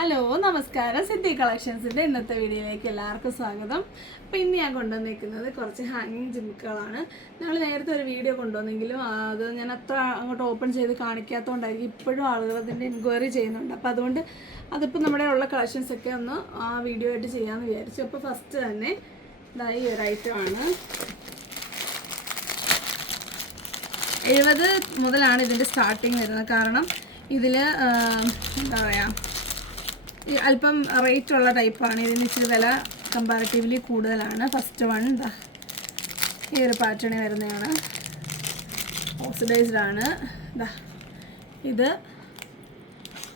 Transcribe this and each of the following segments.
Hello നമസ്കാരം, സിദ്ധി കളക്ഷൻസിൻ്റെ ഇന്നത്തെ വീഡിയോയിലേക്ക് എല്ലാവർക്കും സ്വാഗതം. അപ്പോൾ ഇന്ന് ഞാൻ കൊണ്ടുവന്നിരിക്കുന്നത് കുറച്ച് ഹാങ്ങിങ് ജിമിക്കുകളാണ്. ഞങ്ങൾ നേരത്തെ ഒരു വീഡിയോ കൊണ്ടുവന്നെങ്കിലും അത് ഞാൻ അത്ര അങ്ങോട്ട് ഓപ്പൺ ചെയ്ത് കാണിക്കാത്തതുകൊണ്ടായിരിക്കും ഇപ്പോഴും ആളുകൾ അതിൻ്റെ എൻക്വയറി ചെയ്യുന്നുണ്ട്. അപ്പോൾ അതുകൊണ്ട് അതിപ്പോൾ നമ്മുടെ ഉള്ള കളക്ഷൻസൊക്കെ ഒന്ന് ആ വീഡിയോ ആയിട്ട് ചെയ്യാമെന്ന് വിചാരിച്ചു. അപ്പോൾ ഫസ്റ്റ് തന്നെ ഈ ഒരു ഐറ്റമാണ്. 70 മുതലാണ് ഇതിൻ്റെ സ്റ്റാർട്ടിങ് വരുന്നത്. കാരണം ഇതിൽ എന്താ പറയുക, അല്പം റേറ്റ് ഉള്ള ടൈപ്പാണ്. ഇതിന് ഇച്ചിരി വില കമ്പാരിറ്റീവ്ലി കൂടുതലാണ്. ഫസ്റ്റ് വൺ ഈ ഒരു പാറ്റേണിൽ വരുന്നതാണ്. ഓക്സിഡൈസ്ഡ് ആണ്. ഇത്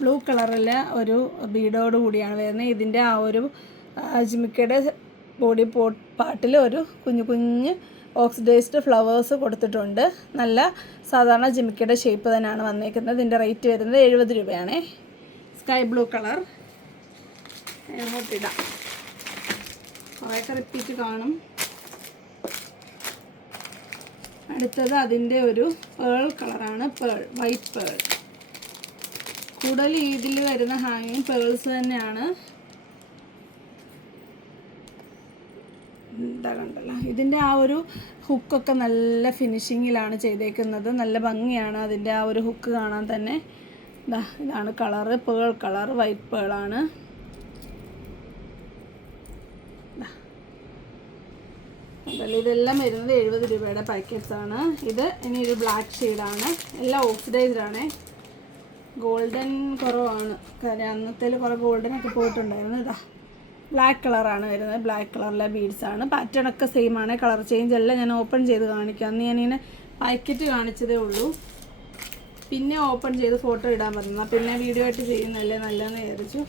ബ്ലൂ കളറിൽ ഒരു ബീഡോട് കൂടിയാണ് വരുന്നത്. ഇതിൻ്റെ ആ ഒരു ജിമിക്കയുടെ ബോഡി പാർട്ടിൽ ഒരു കുഞ്ഞു കുഞ്ഞ് ഓക്സിഡൈസ്ഡ് ഫ്ലവേഴ്സ് കൊടുത്തിട്ടുണ്ട്. നല്ല സാധാരണ ജിമിക്കയുടെ ഷേപ്പ് തന്നെയാണ് വന്നേക്കുന്നത്. ഇതിൻ്റെ റേറ്റ് വരുന്നത് 70 രൂപയാണ്. സ്കൈ ബ്ലൂ കളർ ഇടാം. കുറേയൊക്കെ റിപ്പീറ്റ് കാണും. അടുത്തത് അതിൻ്റെ ഒരു പേൾ കളറാണ്. White pearl. കൂടുതൽ ഇതിൽ വരുന്ന ഹാങ്ങിങ് പേൾസ് തന്നെയാണ്. എന്താ കണ്ടല്ലോ, ഇതിൻ്റെ ആ ഒരു ഹുക്കൊക്കെ നല്ല ഫിനിഷിങ്ങിലാണ് ചെയ്തേക്കുന്നത്. നല്ല ഭംഗിയാണ് അതിൻ്റെ ആ ഒരു ഹുക്ക് കാണാൻ തന്നെ. ഇതാണ് കളറ്, പേൾ കളർ, വൈറ്റ് പേളാണ്. ഇതെല്ലാം വരുന്നത് 70 രൂപയുടെ പാക്കറ്റ്സാണ്. ഇത് ഇനി ഒരു ബ്ലാക്ക് ഷെയ്ഡാണ്. എല്ലാം ഓക്സിഡൈസ്ഡ് ആണ്. ഗോൾഡൻ കുറവാണ്, കാര്യം അന്നത്തേൽ കുറേ ഗോൾഡനൊക്കെ പോയിട്ടുണ്ടായിരുന്നു. ബ്ലാക്ക് കളറാണ് വരുന്നത്. ബ്ലാക്ക് കളറിലെ ബീഡ്സാണ്. പാറ്റേണൊക്കെ സെയിം ആണ്. കളർ ചേഞ്ച് എല്ലാം ഞാൻ ഓപ്പൺ ചെയ്ത് കാണിക്കാം. അന്ന് ഞാനിങ്ങനെ പാക്കറ്റ് കാണിച്ചതേ ഉള്ളൂ. പിന്നെ ഓപ്പൺ ചെയ്ത് ഫോട്ടോ ഇടാൻ പറ്റുന്ന, പിന്നെ വീഡിയോ ആയിട്ട് ചെയ്യുന്നതല്ലേ നല്ലതെന്ന് വിചാരിച്ചു.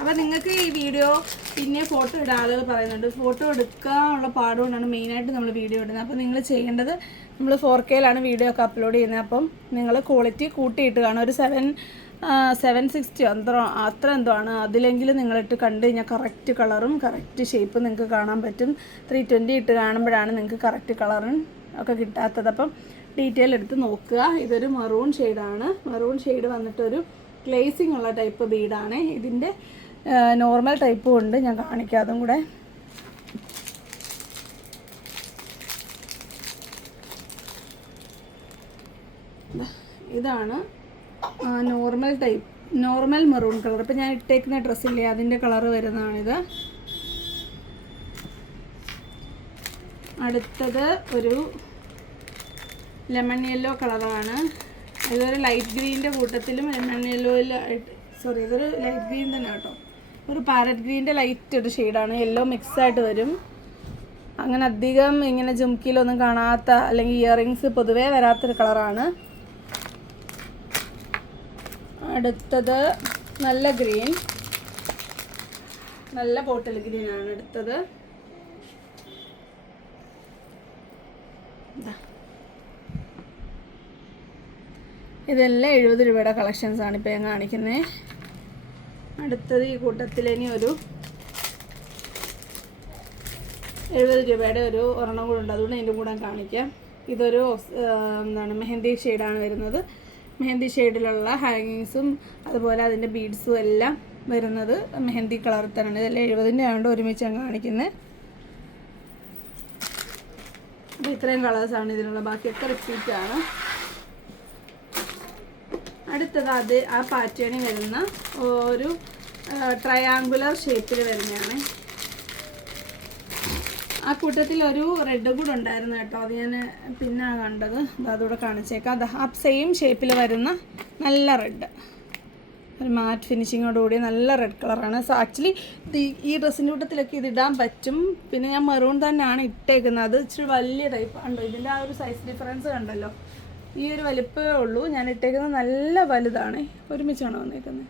അപ്പോൾ നിങ്ങൾക്ക് ഈ വീഡിയോ പിന്നെ ഫോട്ടോ ഇടാൻ ആളുകൾ പറയുന്നുണ്ട്. ഫോട്ടോ എടുക്കാനുള്ള പാടുകൊണ്ടാണ് മെയിനായിട്ട് നമ്മൾ വീഡിയോ ഇടുന്നത്. അപ്പോൾ നിങ്ങൾ ചെയ്യേണ്ടത്, നമ്മൾ 4Kയിലാണ് വീഡിയോ ഒക്കെ അപ്ലോഡ് ചെയ്യുന്നത്. അപ്പം നിങ്ങൾ ക്വാളിറ്റി കൂട്ടിയിട്ട് കാണും. ഒരു 760 അത്ര എന്തോ ആണ്. അതിലെങ്കിലും നിങ്ങളിട്ട് കണ്ടു കഴിഞ്ഞാൽ കറക്റ്റ് കളറും കറക്റ്റ് ഷേപ്പും നിങ്ങൾക്ക് കാണാൻ പറ്റും. 320 ഇട്ട് കാണുമ്പോഴാണ് നിങ്ങൾക്ക് കറക്റ്റ് കളറും ഒക്കെ കിട്ടാത്തത്. അപ്പം ഡീറ്റെയിൽ എടുത്ത് നോക്കുക. ഇതൊരു മറൂൺ ഷെയ്ഡാണ്. മറൂൺ ഷെയ്ഡ് വന്നിട്ടൊരു ഗ്ലേസിങ് ഉള്ള ടൈപ്പ് ബീഡാണ്. ഇതിൻ്റെ നോർമൽ ടൈപ്പും ഉണ്ട്, ഞാൻ കാണിക്കാം അതും കൂടെ. ഇതാണ് normal type, normal maroon colour. ഇപ്പം ഞാൻ ഇട്ടേക്കുന്ന ഡ്രസ്സില്ലേ അതിൻ്റെ കളറ് വരുന്നതാണിത്. അടുത്തത് ഒരു ലെമൺ യെല്ലോ കളറാണ്. ഇതൊരു ലൈറ്റ് ഗ്രീൻ്റെ കൂട്ടത്തിലും ലെമൺ യെല്ലോയിൽ, ഇതൊരു ലൈറ്റ് ഗ്രീൻ തന്നെ കേട്ടോ. ഒരു പാരറ്റ് ഗ്രീൻ്റെ ലൈറ്റ് ഒരു ഷെയ്ഡാണ്. യെല്ലോ മിക്സായിട്ട് വരും. അങ്ങനെ അധികം ഇങ്ങനെ ജുംക്കിയിലൊന്നും കാണാത്ത, അല്ലെങ്കിൽ ഇയറിങ്സ് പൊതുവേ വരാത്തൊരു കളറാണ്. അടുത്തത് നല്ല ഗ്രീൻ, നല്ല ബോട്ടിൽ ഗ്രീനാണ് അടുത്തത്. ഇതെല്ലാം 70 രൂപയുടെ കളക്ഷൻസാണ് ഇപ്പോൾ ഞാൻ കാണിക്കുന്നത്. അടുത്തത് ഈ കൂട്ടത്തിൽ ഇനി ഒരു 70 രൂപയുടെ ഒരു ഒരെണ്ണം കൂടെ ഉണ്ട്. അതുകൊണ്ട് അതിൻ്റെ കൂടെ കാണിക്കാം. ഇതൊരു മെഹന്തി ഷെയ്ഡാണ് വരുന്നത്. മെഹന്തി ഷെയ്ഡിലുള്ള ഹാങ്ങിങ്സും അതുപോലെ അതിൻ്റെ ബീഡ്സും എല്ലാം വരുന്നത് മെഹന്തി കളറിൽ തന്നെയാണ്. ഇതെല്ലാം 70-ൻ്റെ ആയതുകൊണ്ട് ഒരുമിച്ച് ഞാൻ കാണിക്കുന്നത്. അപ്പോൾ ഇത്രയും കളേഴ്സാണ് ഇതിനുള്ള, ബാക്കിയൊക്കെ റിപ്പീറ്റാണ്. അടുത്തത് ആ പാറ്റേണിൽ വരുന്ന ഒരു ട്രയാങ്കുലർ ഷേപ്പിൽ വരുന്നതാണ്. ആ കൂട്ടത്തിൽ ഒരു റെഡ് കൂടെ ഉണ്ടായിരുന്നു കേട്ടോ. അത് ഞാൻ പിന്നെ കണ്ടത്. അതുകൂടെ കാണിച്ചേക്കാം. അത് ആ സെയിം ഷേപ്പിൽ വരുന്ന നല്ല റെഡ്, ഒരു മാറ്റ് ഫിനിഷിങ്ങോടുകൂടി നല്ല റെഡ് കളറാണ്. സോ ആക്ച്വലി ഈ ഡ്രസ്സിൻ്റെ കൂട്ടത്തിലൊക്കെ ഇത് ഇടാൻ പറ്റും. പിന്നെ ഞാൻ മെറൂൺ തന്നെയാണ് ഇട്ടേക്കുന്നത്. അത് ഇച്ചിരി വലിയ ടൈപ്പ് ഉണ്ടോ, ഇതിൻ്റെ ആ ഒരു സൈസ് ഡിഫറൻസ് കണ്ടല്ലോ. ഈ ഒരു വലിപ്പമേ ഉള്ളൂ. ഞാൻ ഇട്ടേക്കുന്നത് നല്ല വലുതാണ്. ഒരുമിച്ചാണ് വന്നേക്കുന്നത്.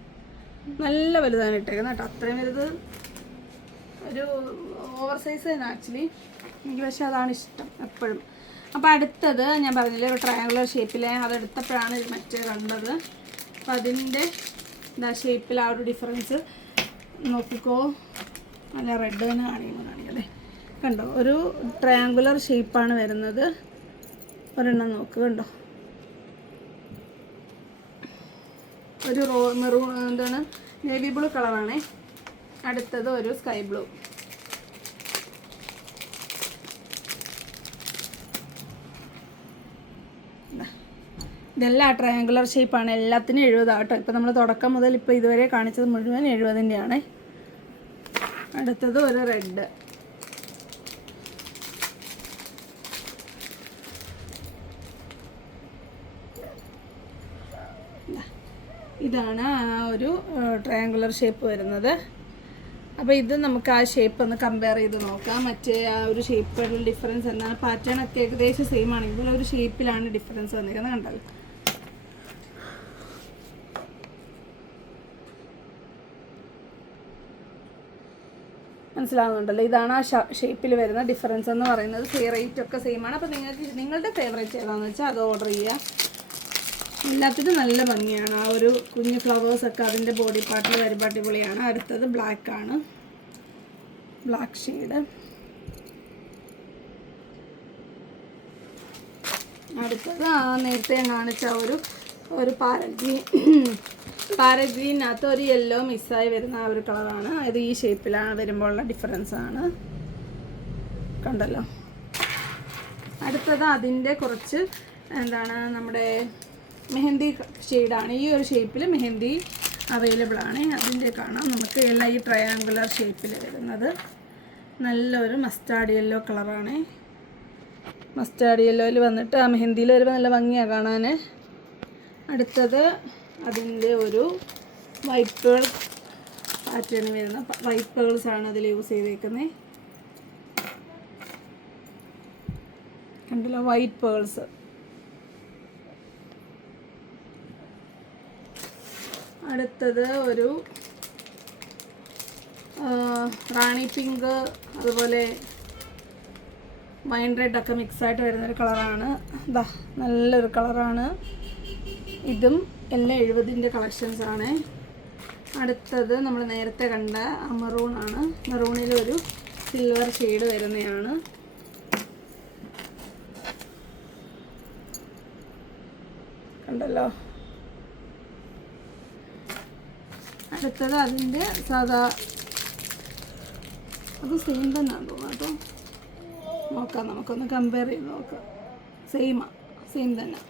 നല്ല വലുതാണ് ഇട്ടേക്കുന്നത് കേട്ടോ. അത്രയും വലുത് ഒരു ഓവർ സൈസ് തന്നെ ആക്ച്വലി. എനിക്ക് പക്ഷേ അതാണ് ഇഷ്ടം എപ്പോഴും. അപ്പോൾ അടുത്തത് ഞാൻ പറഞ്ഞില്ലേ ഒരു ട്രയാങ്കുലർ ഷേപ്പിലെ, അതെടുത്തപ്പോഴാണ് ഇത് മറ്റേ കണ്ടത്. അപ്പോൾ അതിൻ്റെ ഷേപ്പിൽ ആ ഒരു ഡിഫറൻസ് നോക്കിക്കോ. നല്ല റെഡ് തന്നെ കാണിക്കല്ലേ, കണ്ടോ. ഒരു ട്രയാങ്കുലർ ഷേപ്പാണ് വരുന്നത്. ഒരെണ്ണം നോക്ക്, കണ്ടോ. ഒരു മെറൂൺ എന്താണ് നേവി ബ്ലൂ കളറാണേ. അടുത്തത് ഒരു സ്കൈ ബ്ലൂ. ഇതെല്ലാം ട്രയാങ്കുലർ ഷേപ്പാണ്. എല്ലാത്തിനും 70 ആട്ടോ. ഇപ്പം നമ്മൾ തുടക്കം മുതൽ ഇപ്പോൾ ഇതുവരെ കാണിച്ചത് മുഴുവൻ 70-ൻ്റെയാണ്. അടുത്തത് ഒരു റെഡ്. ഇതാണ് ആ ഒരു ട്രയാങ്കുലർ ഷേപ്പ് വരുന്നത്. അപ്പോൾ ഇത് നമുക്ക് ആ ഷേപ്പ് ഒന്ന് കമ്പയർ ചെയ്ത് നോക്കാം. മറ്റേ ആ ഒരു ഷേപ്പിലുള്ള ഡിഫറൻസ് എന്താണ്? പാറ്റേൺ ഒക്കെ ഏകദേശം സെയിം ആണെങ്കിൽ ഒരു ഷേപ്പിലാണ് ഡിഫറൻസ് വന്നിരിക്കുന്നത്. കണ്ടല്ലോ, മനസ്സിലാവുന്നുണ്ടല്ലോ. ഇതാണ് ആ ഷേപ്പിൽ വരുന്ന ഡിഫറൻസ് എന്ന് പറയുന്നത്. റേറ്റ് ഒക്കെ സെയിം ആണ്. അപ്പോൾ നിങ്ങൾക്ക് നിങ്ങളുടെ ഫേവറേറ്റ് ഏതാണെന്ന് വെച്ചാൽ അത് ഓർഡർ ചെയ്യുക. എല്ലാത്തിനും നല്ല ഭംഗിയാണ്. ആ ഒരു കുഞ്ഞു ഫ്ലവേഴ്സൊക്കെ അതിൻ്റെ ബോഡി പാർട്ടിൽ വരുമ്പോൾ അടിപൊളിയാണ്. അടുത്തത് ബ്ലാക്ക് ആണ്, ബ്ലാക്ക് ഷെയ്ഡ്. അടുത്തത് നേരത്തെ ഞാൻ കാണിച്ച ഒരു പാരറ്റ് ഗ്രീനകത്ത് ഒരു യെല്ലോ മിസ്സായി വരുന്ന ആ ഒരു കളറാണ്. ഇത് ഈ ഷേപ്പിലാണ് വരുമ്പോഴുള്ള ഡിഫറൻസ് ആണ്. കണ്ടല്ലോ. അടുത്തത് അതിൻ്റെ കുറച്ച് എന്താണ് നമ്മുടെ മെഹന്തി ഷെയ്ഡാണ്. ഈ ഒരു ഷേപ്പിൽ മെഹന്തി അവൈലബിൾ ആണ്. അതിൻ്റെ കാണാം നമുക്ക് എല്ലാം ഈ ട്രയാങ്കുലർ ഷേപ്പിൽ വരുന്നത്. നല്ലൊരു മസ്റ്റാർഡ് യെല്ലോ കളറാണ്. മസ്റ്റാർഡ് യെല്ലോയിൽ വന്നിട്ട് ആ മെഹന്തിയിൽ വരുമ്പോൾ നല്ല ഭംഗിയാണ് കാണാൻ. അടുത്തത് അതിൻ്റെ ഒരു വൈറ്റ് പേൾ പാറ്റേണിൽ വരുന്ന വൈറ്റ് പേൾസാണ് അതിൽ യൂസ് ചെയ്തേക്കുന്നത്. കണ്ടല്ലോ, വൈറ്റ് പേൾസ്. അടുത്തത് ഒരു റാണി പിങ്ക്, അതുപോലെ വൈൻ റെഡ് ഒക്കെ മിക്സായിട്ട് വരുന്നൊരു കളറാണ്. ഇതാ നല്ലൊരു കളറാണ്. ഇതും എല്ലാം 70-ൻ്റെ കളക്ഷൻസാണ്. അടുത്തത് നമ്മൾ നേരത്തെ കണ്ട മെറൂണാണ്. മെറൂണിലൊരു സിൽവർ ഷെയ്ഡ് വരുന്നതാണ്. കണ്ടല്ലോ. അടുത്തത് അതിൻ്റെ സാധാ, അത് സെയിം തന്നെയാണ് തോന്നുന്നു കേട്ടോ. നോക്കാം, നമുക്കൊന്ന് കമ്പയർ ചെയ്ത് നോക്കാം. സെയിം തന്നെ.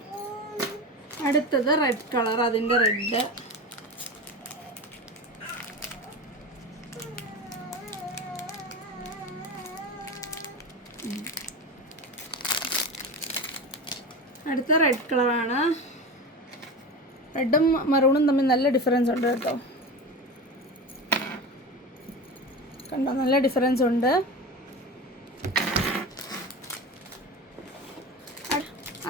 അടുത്തത് റെഡ് കളർ, അതിൻ്റെ റെഡ്. അടുത്ത റെഡ് കളറാണ്. റെഡും മറൂണും തമ്മിൽ നല്ല ഡിഫറൻസ് ഉണ്ട് കേട്ടോ. കണ്ടോ, നല്ല ഡിഫറൻസ് ഉണ്ട്.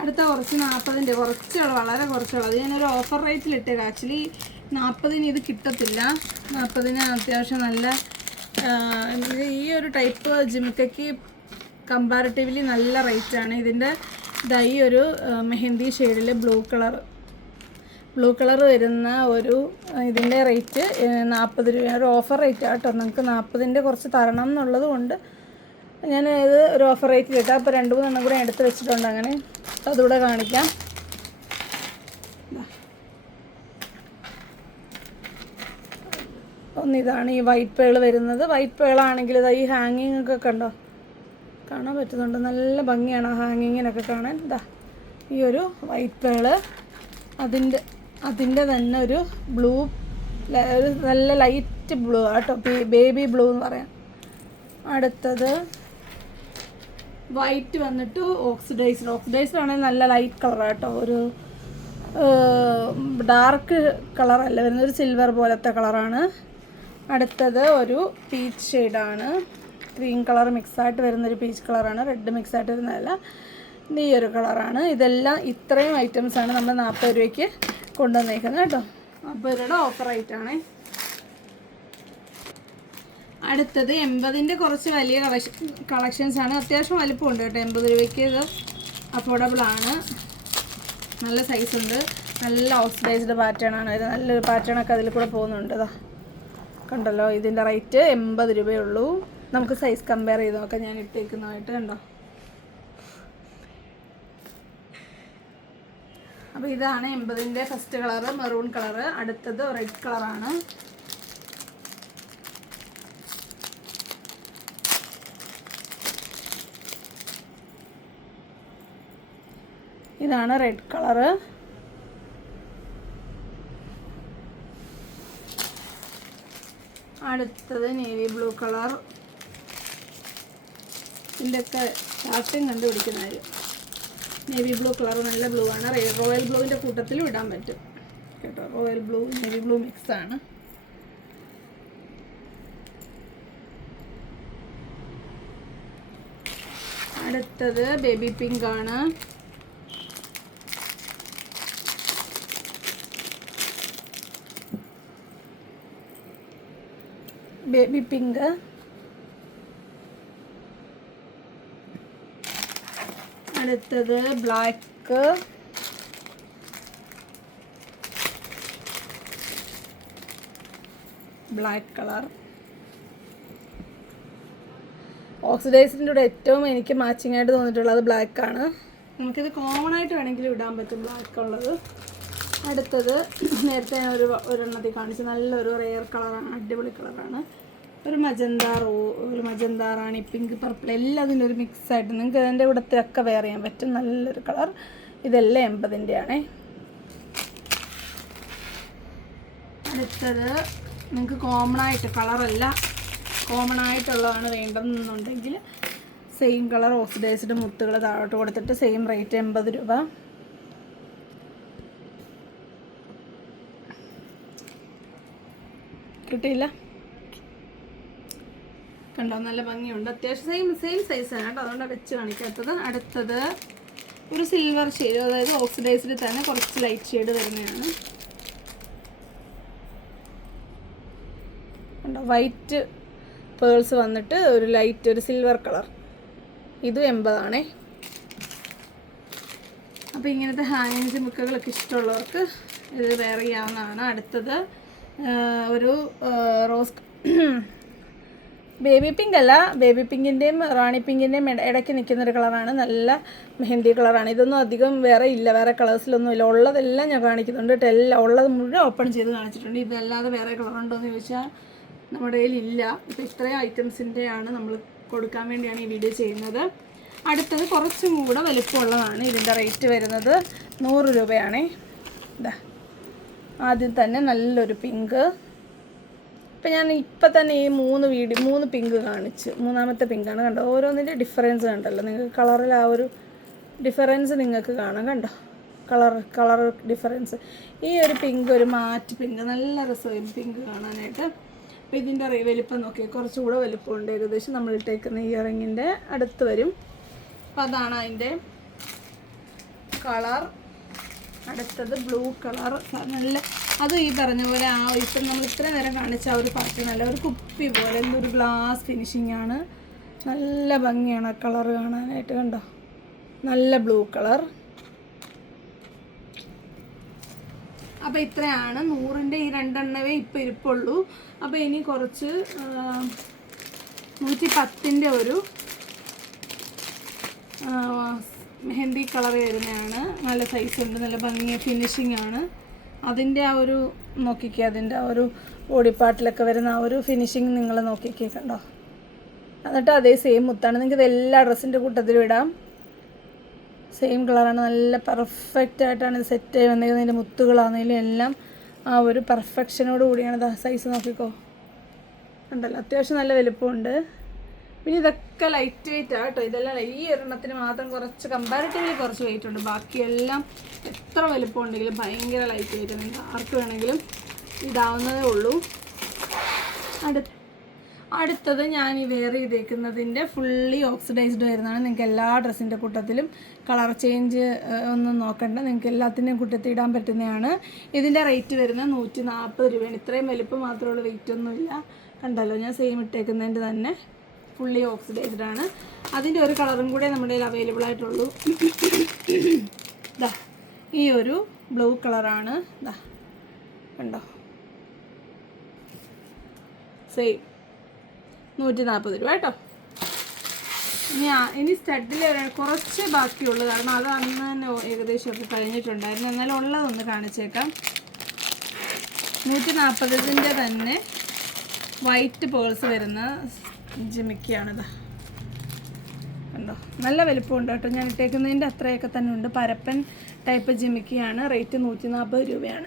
അടുത്ത കുറച്ച് 40-ൻ്റെ കുറച്ചുള്ള, വളരെ കുറച്ചുള്ള, അത് ഞാനൊരു ഓഫർ റേറ്റിലിട്ടേക്കാം. ആക്ച്വലി 40-ന് ഇത് കിട്ടത്തില്ല. 40-ന് അത്യാവശ്യം നല്ല ഈ ഒരു ടൈപ്പ് ജിമിക്കയ്ക്ക് കമ്പാരിറ്റീവ്ലി നല്ല റേറ്റാണ്. ഇതിൻ്റെ ഈ ഒരു മെഹന്തി ഷെയ്ഡിൽ ബ്ലൂ കളർ വരുന്ന ഒരു ഇതിൻ്റെ റേറ്റ് 40 രൂപ. ഒരു ഓഫർ റേറ്റ് ആട്ടോ. നമുക്ക് 40-ൻ്റെ കുറച്ച് തരണം എന്നുള്ളത് കൊണ്ട് ഞാൻ ഇത് ഒരു ഓഫർ റേറ്റിൽ ഇട്ടാൽ. അപ്പോൾ 2-3 എണ്ണം കൂടെ എടുത്ത് വെച്ചിട്ടുണ്ട്. അങ്ങനെ അതുകൂടെ കാണിക്കാം. ഒന്നിതാണ് ഈ വൈറ്റ് പേൾ വരുന്നത്. വൈറ്റ് പേളാണെങ്കിൽ ഇതാ ഈ ഹാങ്ങിങ് ഒക്കെ കണ്ടോ, കാണാൻ പറ്റുന്നുണ്ട്. നല്ല ഭംഗിയാണ് ആ ഹാങ്ങിങ്ങിനൊക്കെ കാണാൻ. ഇതാ ഈ ഒരു വൈറ്റ് പേള്, അതിൻ്റെ തന്നെ ഒരു ബ്ലൂ, ഒരു നല്ല ലൈറ്റ് ബ്ലൂ ആട്ടോ, ബേബി ബ്ലൂ എന്ന് പറയാം. അടുത്തത് വൈറ്റ് വന്നിട്ട് ഓക്സിഡൈസ്ഡ് ആണെങ്കിൽ നല്ല ലൈറ്റ് കളറാട്ടോ. ഒരു ഡാർക്ക് കളറല്ല വരുന്നത്, ഒരു സിൽവർ പോലത്തെ കളറാണ്. അടുത്തത് ഒരു പീച്ച് ഷെയ്ഡാണ്. ക്രീം കളർ മിക്സായിട്ട് വരുന്നൊരു പീച്ച് കളറാണ്. റെഡ് മിക്സായിട്ട് വരുന്നതല്ല, ഈ ഒരു കളറാണ്. ഇതെല്ലാം ഇത്രയും ഐറ്റംസാണ് നമ്മൾ 40 രൂപയ്ക്ക് കൊണ്ടുവന്നേക്കുന്നത് കേട്ടോ. 40 രൂപയുടെ ഓഫർ റേറ്റാണ്. അടുത്തത് 80-ൻ്റെ കുറച്ച് വലിയ കളക്ഷൻസാണ്. അത്യാവശ്യം വലിപ്പമുണ്ട് കേട്ടോ. 80 രൂപയ്ക്ക് ഇത് അഫോർഡബിൾ ആണ്. നല്ല സൈസുണ്ട്. നല്ല ഓക്സിഡൈസ്ഡ് പാറ്റേൺ ആണ് ഇത്. നല്ലൊരു പാറ്റേണൊക്കെ അതിൽ കൂടെ പോകുന്നുണ്ട്. ഇതാ കണ്ടല്ലോ. ഇതിൻ്റെ റേറ്റ് 80 രൂപയേ ഉള്ളൂ. നമുക്ക് സൈസ് കമ്പയർ ചെയ്ത് നോക്കാം. ഞാൻ ഇട്ടേക്കുന്നതായിട്ട് കണ്ടോ. അപ്പോൾ ഇതാണ് 80-ൻ്റെ ഫസ്റ്റ് കളറ്, മെറൂൺ കളറ്. അടുത്തത് റെഡ് കളറാണ്. ഇതാണ് റെഡ് കളറ്. അടുത്തത് നേവി ബ്ലൂ കളർ. ഇതിൻ്റെയൊക്കെ സ്റ്റാർട്ടിങ് കണ്ടുപിടിക്കുന്ന കാര്യം. നേവി ബ്ലൂ കളർ നല്ല ബ്ലൂ ആണ്. റോയൽ ബ്ലൂവിൻ്റെ കൂട്ടത്തിലും ഇടാൻ പറ്റും കേട്ടോ. റോയൽ ബ്ലൂ നേവി ബ്ലൂ മിക്സാണ്. അടുത്തത് ബേബി പിങ്ക് ആണ്. Baby pink. അടുത്തത് ബ്ലാക്ക്. Black colour. ഓക്സിഡൈസിൻ്റെ കൂടെ ഏറ്റവും എനിക്ക് മാച്ചിങ് ആയിട്ട് തോന്നിയിട്ടുള്ളത് ബ്ലാക്ക് ആണ്. നമുക്കിത് കോമൺ ആയിട്ട് വേണമെങ്കിലും ഇടാൻ പറ്റും ബ്ലാക്ക് ഉള്ളത്. അടുത്തത് നേരത്തെ ഞാൻ ഒരെണ്ണത്തിൽ കാണിച്ചു, നല്ലൊരു റെയർ കളറാണ്, അടിപൊളി കളറാണ്. ഒരു മജന്ത റാണി പിങ്ക് പർപ്പിൾ എല്ലാം അതിൻ്റെ ഒരു മിക്സായിട്ട് നിങ്ങൾക്ക് അതിൻ്റെ കൂടത്തിലൊക്കെ വെയർ ചെയ്യാൻ പറ്റും. നല്ലൊരു കളർ. ഇതെല്ലാം 80 ആണേ. അടുത്തത് നിങ്ങൾക്ക് കോമൺ ആയിട്ട് കളറല്ല, കോമൺ ആയിട്ടുള്ളതാണ് വേണ്ടതെന്നുണ്ടെങ്കിൽ സെയിം കളർ ഓക്സിഡൈസ്ഡ് മുത്തുകൾ താഴോട്ട് കൊടുത്തിട്ട് സെയിം റേറ്റ് 80 രൂപ. കിട്ടിയില്ല കണ്ടോ, നല്ല ഭംഗിയുണ്ട്. അത്യാവശ്യം സെയിം സൈസാണ് കേട്ടോ, അതുകൊണ്ടാണ് വെച്ച് കാണിക്കാത്തത്. അടുത്തത് ഒരു സിൽവർ ഷെയ്ഡ്, അതായത് ഓക്സിഡൈസ്ഡ് തന്നെ കുറച്ച് ലൈറ്റ് ഷെയ്ഡ് വരുന്നതാണ്. കണ്ടോ, വൈറ്റ് പേൾസ് വന്നിട്ട് ഒരു സിൽവർ കളർ. ഇതും 80 ആണേ. അപ്പോൾ ഇങ്ങനത്തെ ഹാങ്ങിങ്സ് ബുക്കുകളൊക്കെ ഇഷ്ടമുള്ളവർക്ക് ഇത് വെയർ ചെയ്യാവുന്നതാണ്. അടുത്തത് ഒരു റോസ് ബേബി പിങ്ക് അല്ല, ബേബി പിങ്കിൻ്റെയും റാണി പിങ്കിൻ്റെയും ഇടയ്ക്ക് നിൽക്കുന്നൊരു കളറാണ്. നല്ല മെഹന്തി കളറാണ്. ഇതൊന്നും അധികം വേറെ ഇല്ല, വേറെ കളേഴ്സിലൊന്നും ഇല്ല. ഉള്ളതെല്ലാം ഞാൻ കാണിക്കുന്നുണ്ട് കേട്ടോ. എല്ലാം ഉള്ളത് മുഴുവൻ ഓപ്പൺ ചെയ്ത് കാണിച്ചിട്ടുണ്ട്. ഇതല്ലാതെ വേറെ കളറുണ്ടോ എന്ന് ചോദിച്ചാൽ നമ്മുടെ കയ്യിലില്ല. ഇപ്പോൾ ഇത്രയും ഐറ്റംസിൻ്റെയാണ് നമ്മൾ കൊടുക്കാൻ വേണ്ടിയാണ് ഈ വീഡിയോ ചെയ്യുന്നത്. അടുത്തത് കുറച്ചും കൂടെ വലിപ്പമുള്ളതാണ്. ഇതിൻ്റെ റേറ്റ് വരുന്നത് 100 രൂപയാണേ. ഇതാ ആദ്യം തന്നെ നല്ലൊരു പിങ്ക്. ഇപ്പം ഞാൻ ഇപ്പം തന്നെ ഈ 3 പിങ്ക് കാണിച്ചു. മൂന്നാമത്തെ പിങ്കാണ് കണ്ടോ. ഓരോന്നിൻ്റെ ഡിഫറൻസ് കണ്ടല്ലോ നിങ്ങൾക്ക്. കളറിൽ ആ ഒരു ഡിഫറൻസ് നിങ്ങൾക്ക് കാണാം കണ്ടോ. Colour difference. ഈ ഒരു പിങ്ക് ഒരു മാറ്റ് പിങ്ക്, നല്ല രസവും പിങ്ക് കാണാനായിട്ട്. അപ്പോൾ ഇതിൻ്റെ വലിപ്പം നോക്കിയാൽ കുറച്ചുകൂടെ വലിപ്പമുണ്ട്. ഏകദേശം നമ്മൾ ഇട്ടേക്കുന്ന ഇയറിങ്ങിൻ്റെ അടുത്ത് വരും. അപ്പോൾ അതാണ് അതിൻ്റെ കളർ. അടുത്തത് ബ്ലൂ കളർ. നല്ല അത് ഈ പറഞ്ഞ പോലെ ഇപ്പം നമ്മൾ ഇത്രയും നേരം കാണിച്ച ആ ഒരു പാറ്റേൺ അല്ല, ഒരു കുപ്പി പോലെ എന്തൊരു ഗ്ലാസ് ഫിനിഷിംഗ് ആണ്. നല്ല ഭംഗിയാണ് ആ കളർ കാണാനായിട്ട് കണ്ടോ. നല്ല ബ്ലൂ കളർ. അപ്പോൾ ഇത്രയാണ് 100ൻ്റെ ഈ 2 എണ്ണവേ ഇപ്പോൾ ഇരിപ്പുള്ളൂ. അപ്പോൾ ഇനി കുറച്ച് 110ൻ്റെ ഒരു മെഹന്തി കളർ വരുന്നതാണ്. നല്ല സൈസുണ്ട്, നല്ല ഭംഗിയ ഫിനിഷിംഗ് ആണ്. അതിൻ്റെ ആ ഒരു നോക്കിക്കേ, അതിൻ്റെ ആ ഒരു ബോഡി പാർട്ടിലൊക്കെ വരുന്ന ആ ഒരു ഫിനിഷിങ് നിങ്ങൾ നോക്കിക്കേ കണ്ടോ. എന്നിട്ട് അതേ സെയിം മുത്താണ്. നിങ്ങൾക്ക് ഇത് എല്ലാ ഡ്രസ്സിൻ്റെ കൂട്ടത്തിലും ഇടാം. സെയിം കളറാണ്. നല്ല പെർഫെക്റ്റ് ആയിട്ടാണ് ഇത് സെറ്റ് ആയി വന്നിരിക്കുന്നത്. ഇതിൻ്റെ മുത്തുകളാണെങ്കിലും എല്ലാം ആ ഒരു പെർഫെക്ഷനോട് കൂടിയാണ്. ഇത് സൈസ് നോക്കിക്കോ ഉണ്ടല്ലോ, അത്യാവശ്യം നല്ല വലുപ്പമുണ്ട്. പിന്നെ ഇതൊക്കെ ലൈറ്റ് വെയിറ്റ് ആണ് കേട്ടോ. ഇതെല്ലാം ഈ ഒരെണ്ണത്തിന് മാത്രം കുറച്ച് കമ്പാരിറ്റീവ്ലി കുറച്ച് വെയിറ്റ് ഉണ്ട്. ബാക്കിയെല്ലാം എത്ര വലുപ്പം ഉണ്ടെങ്കിലും ഭയങ്കര ലൈറ്റ് വെയിറ്റ് ആണ്. ആർക്ക് വേണമെങ്കിലും ഇടാവുന്നതേ ഉള്ളൂ. അടുത്തത് ഞാൻ ഈ വെയർ ചെയ്തേക്കുന്നതിൻ്റെ ഫുള്ളി ഓക്സിഡൈസ്ഡ് വരുന്നതാണ്. നിങ്ങൾക്ക് എല്ലാ ഡ്രസ്സിൻ്റെ കൂട്ടത്തിലും കളർ ചേഞ്ച് ഒന്നും നോക്കണ്ട, നിങ്ങൾക്ക് എല്ലാത്തിൻ്റെയും കൂട്ടത്തിൽ ഇടാൻ പറ്റുന്നതാണ്. ഇതിൻ്റെ റേറ്റ് വരുന്നത് 140 രൂപയാണ്. ഇത്രയും വലിപ്പം മാത്രമേ ഉള്ളൂ, വെയിറ്റ് ഒന്നുമില്ല. കണ്ടല്ലോ, ഞാൻ സെയിം ഇട്ടേക്കുന്നതിൻ്റെ തന്നെ ഫുള്ളി ഓക്സിഡൈസ്ഡ് ആണ്. അതിൻ്റെ ഒരു കളറും കൂടെ നമ്മുടെ കയ്യിൽ അവൈലബിൾ ആയിട്ടുള്ളൂ. ഇതാ ഈ ഒരു ബ്ലൂ കളറാണ്. ഇതാ കണ്ടോ, സെയിം 140 രൂപ കേട്ടോ. ഇനി സ്റ്റഡിൽ കുറച്ച് ബാക്കിയുള്ളൂ, കാരണം അത് അന്ന് തന്നെ ഏകദേശമൊക്കെ കഴിഞ്ഞിട്ടുണ്ടായിരുന്നു. എന്നാലും ഉള്ളതൊന്ന് കാണിച്ചേക്കാം. 140ൻ്റെ തന്നെ വൈറ്റ് പേൾസ് വരുന്ന ജിമിക്കിയാണിത് കണ്ടോ, നല്ല വലിപ്പമുണ്ട് കേട്ടോ. ഞാൻ ഇട്ടേക്കുന്നതിൻ്റെ അത്രയൊക്കെ തന്നെ ഉണ്ട്. പരപ്പൻ ടൈപ്പ് ജിമിക്കിയാണ്. റേറ്റ് 140 രൂപയാണ്.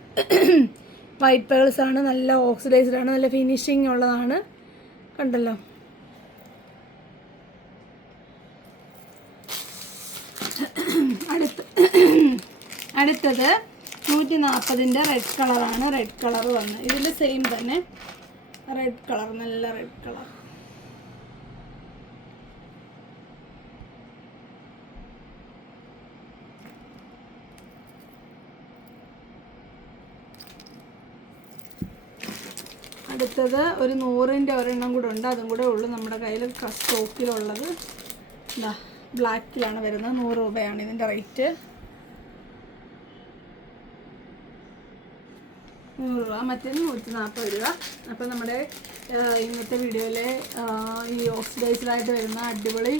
വൈറ്റ് പേൾസ് ആണ്, നല്ല ഓക്സിഡൈസ്ഡ് ആണ്, നല്ല ഫിനിഷിങ് ഉള്ളതാണ്. കണ്ടല്ലോ. അടുത്തത് 140ൻ്റെ റെഡ് കളറാണ്. റെഡ് കളർ വന്ന് ഇതിൽ സെയിം തന്നെ റെഡ് കളർ, നല്ല റെഡ് കളർ. അടുത്തത് ഒരു 100ൻ്റെ ഒരെണ്ണം കൂടെ ഉണ്ട്, അതും കൂടെ ഉള്ളു നമ്മുടെ കയ്യിൽ സ്റ്റോക്കിലുള്ളത്. ഇതാ ബ്ലാക്കിലാണ് വരുന്നത്. 100 രൂപയാണ് ഇതിൻ്റെ റേറ്റ്. 100 രൂപ, മറ്റേത് 140 രൂപ. അപ്പോൾ നമ്മുടെ ഇന്നത്തെ വീഡിയോയിലെ ഈ ഓക്സിഡൈസ്ഡായിട്ട് വരുന്ന അടിപൊളി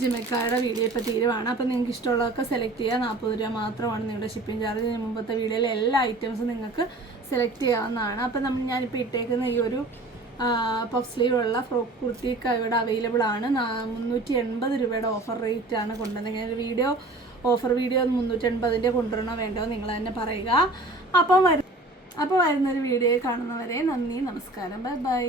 ജിമിക്കായുടെ വീഡിയോ ഇപ്പോൾ തീരുവാണ്. അപ്പോൾ നിങ്ങൾക്ക് ഇഷ്ടമുള്ളതൊക്കെ സെലക്ട് ചെയ്യുക. 40 രൂപ മാത്രമാണ് നിങ്ങളുടെ ഷിപ്പിംഗ് ചാർജ്. മുമ്പത്തെ വീഡിയോയിലെ എല്ലാ ഐറ്റംസും നിങ്ങൾക്ക് സെലക്ട് ചെയ്യാവുന്നതാണ്. അപ്പോൾ ഞാനിപ്പോൾ ഇട്ടേക്കുന്ന ഈ ഒരു പഫ് സ്ലീവുള്ള ഫ്രോക്ക് കുർത്തിയൊക്കെ ഇവിടെ അവൈലബിൾ ആണ്. 380 രൂപയുടെ ഓഫർ റേറ്റ് ആണ് കൊണ്ടുവന്നത്. ഒരു വീഡിയോ ഓഫർ വീഡിയോ 380ൻ്റെ കൊണ്ടുവരണോ വേണ്ടോ നിങ്ങൾ തന്നെ പറയുക. അപ്പോൾ വരുന്നൊരു വീഡിയോ കാണുന്നവരെ നന്ദി, നമസ്കാരം, ബൈ ബൈ.